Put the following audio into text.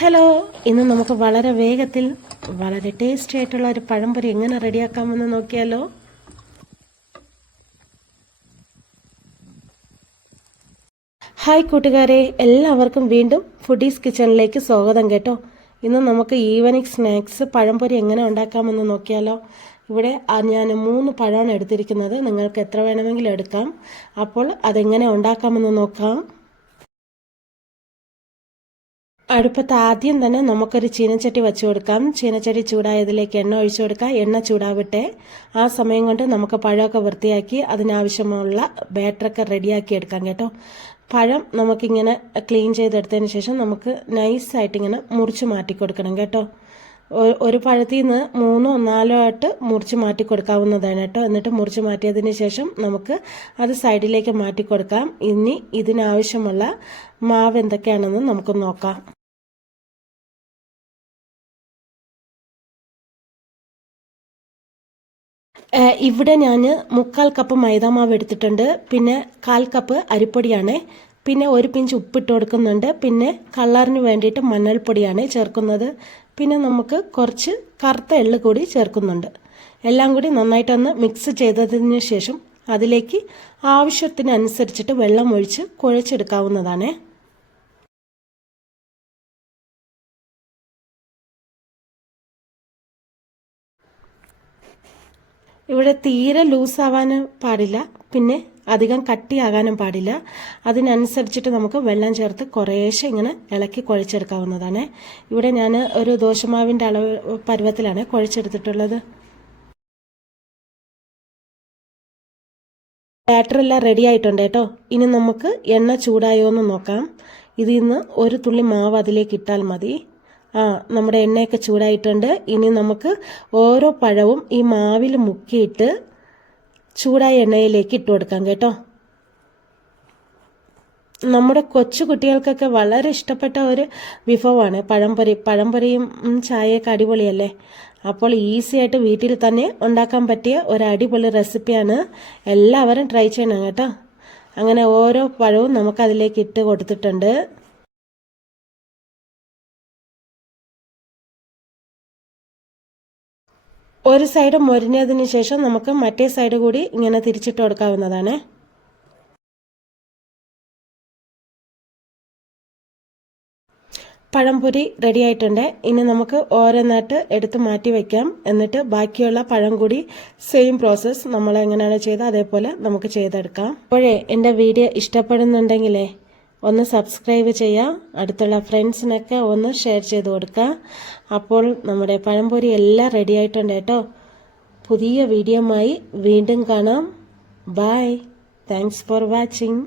Hello, ഇന്ന് നമുക്ക് വളരെ വേഗത്തിൽ വളരെ ടേസ്റ്റി ആയിട്ടുള്ള ഒരു പഴംപൊരി എങ്ങനെ റെഡിയാക്കാമെന്ന് നോക്കിയാലോ. ഹായ് കൂട്ടുകാരെ, എല്ലാവർക്കും വീണ്ടും ഫുഡീസ് കിച്ചണിലേക്ക് സ്വാഗതം കേട്ടോ. ഇന്ന് നമുക്ക് ഈവനിങ് സ്നാക്സ് പഴംപൊരി എങ്ങനെ ഉണ്ടാക്കാമെന്ന് നോക്കിയാലോ. ഇവിടെ ഞാൻ 3 പഴമാണ് എടുത്തിരിക്കുന്നത്. നിങ്ങൾക്ക് എത്ര വേണമെങ്കിലും എടുക്കാം. അപ്പോൾ അതെങ്ങനെ ഉണ്ടാക്കാമെന്ന് നോക്കാം. അടുപ്പത്ത് ആദ്യം തന്നെ നമുക്കൊരു ചീനച്ചട്ടി വെച്ച് കൊടുക്കാം. ചീനച്ചട്ടി ചൂടായതിലേക്ക് എണ്ണ ഒഴിച്ചു കൊടുക്കാം. എണ്ണ ചൂടാവട്ടെ. ആ സമയം കൊണ്ട് നമുക്ക് പഴമൊക്കെ വൃത്തിയാക്കി അതിനാവശ്യമുള്ള ബാറ്ററൊക്കെ റെഡിയാക്കി എടുക്കാം കേട്ടോ. പഴം നമുക്കിങ്ങനെ ക്ലീൻ ചെയ്തെടുത്തതിന് ശേഷം നമുക്ക് നൈസായിട്ട് ഇങ്ങനെ മുറിച്ച് മാറ്റി കൊടുക്കണം കേട്ടോ. ഒരു പഴത്തിൽ നിന്ന് 3ഓ 4ഓ ആയിട്ട് മുറിച്ച് മാറ്റി കൊടുക്കാവുന്നതാണ് കേട്ടോ. എന്നിട്ട് മുറിച്ച് മാറ്റിയതിന് ശേഷം നമുക്ക് അത് സൈഡിലേക്ക് മാറ്റി കൊടുക്കാം. ഇനി ഇതിനാവശ്യമുള്ള മാവ് എന്തൊക്കെയാണെന്ന് നമുക്ക് നോക്കാം. ഇവിടെ ഞാൻ 3/4 കപ്പ് മൈദാമാവ് എടുത്തിട്ടുണ്ട്. പിന്നെ 1/4 കപ്പ് അരിപ്പൊടിയാണ്. പിന്നെ ഒരു പിഞ്ച് ഉപ്പിട്ട് കൊടുക്കുന്നുണ്ട്. പിന്നെ കളറിന് വേണ്ടിയിട്ട് മഞ്ഞൾപ്പൊടിയാണ് ചേർക്കുന്നത്. പിന്നെ നമുക്ക് കുറച്ച് കറുത്ത എള്ള് കൂടി ചേർക്കുന്നുണ്ട്. എല്ലാം കൂടി നന്നായിട്ടൊന്ന് മിക്സ് ചെയ്തതിന് ശേഷം അതിലേക്ക് ആവശ്യത്തിനനുസരിച്ചിട്ട് വെള്ളം ഒഴിച്ച് കുഴച്ചെടുക്കാവുന്നതാണ്. ഇവിടെ തീരെ ലൂസാവാനും പാടില്ല, പിന്നെ അധികം കട്ടിയാകാനും പാടില്ല. അതിനനുസരിച്ചിട്ട് നമുക്ക് വെള്ളം ചേർത്ത് കുറേശ്ശെ ഇങ്ങനെ ഇളക്കി കുഴച്ചെടുക്കാവുന്നതാണ്. ഇവിടെ ഞാൻ ഒരു ദോശമാവിൻ്റെ അളവ് പരുവത്തിലാണ് കുഴച്ചെടുത്തിട്ടുള്ളത്. ബാറ്ററെല്ലാം റെഡി ആയിട്ടുണ്ട് കേട്ടോ. ഇനി നമുക്ക് എണ്ണ ചൂടായോ എന്ന് നോക്കാം. ഇതിൽ നിന്ന് ഒരു തുള്ളി മാവ് അതിലേക്ക് ഇട്ടാൽ മതി. നമ്മുടെ എണ്ണയൊക്കെ ചൂടായിട്ടുണ്ട്. ഇനി നമുക്ക് ഓരോ പഴവും ഈ മാവിൽ മുക്കിയിട്ട് ചൂടായ എണ്ണയിലേക്ക് ഇട്ട് കൊടുക്കാം കേട്ടോ. നമ്മുടെ കൊച്ചു കുട്ടികൾക്കൊക്കെ വളരെ ഇഷ്ടപ്പെട്ട ഒരു വിഭവമാണ് പഴംപൊരി. പഴംപൊരിയും ചായയൊക്കെ അടിപൊളിയല്ലേ. അപ്പോൾ ഈസി ആയിട്ട് വീട്ടിൽ തന്നെ ഉണ്ടാക്കാൻ പറ്റിയ ഒരു അടിപൊളി റെസിപ്പിയാണ്. എല്ലാവരും ട്രൈ ചെയ്യണം കേട്ടോ. അങ്ങനെ ഓരോ പഴവും നമുക്ക് അതിലേക്ക് ഇട്ട് കൊടുത്തിട്ടുണ്ട്. ഒരു സൈഡ് മൊരിഞ്ഞതിന് ശേഷം നമുക്ക് മറ്റേ സൈഡ് കൂടി ഇങ്ങനെ തിരിച്ചിട്ട് കൊടുക്കാവുന്നതാണ്. പഴംപൊരി റെഡി ആയിട്ടുണ്ട്. ഇനി നമുക്ക് ഓരോന്നായിട്ട് എടുത്ത് മാറ്റി വയ്ക്കാം. എന്നിട്ട് ബാക്കിയുള്ള പഴം കൂടി സെയിം പ്രോസസ്സ് നമ്മൾ എങ്ങനെയാണ് ചെയ്തത് അതേപോലെ നമുക്ക് ചെയ്തെടുക്കാം. അപ്പോഴേ എൻ്റെ വീഡിയോ ഇഷ്ടപ്പെടുന്നുണ്ടെങ്കിലേ ഒന്ന് സബ്സ്ക്രൈബ് ചെയ്യുക. അടുത്തുള്ള ഫ്രണ്ട്സിനൊക്കെ ഒന്ന് ഷെയർ ചെയ്ത് കൊടുക്കുക. അപ്പോൾ നമ്മുടെ പഴംപൊരി എല്ലാം റെഡി ആയിട്ടുണ്ട് കേട്ടോ. പുതിയ വീഡിയോയുമായി വീണ്ടും കാണാം. ബൈ. Thanks for watching.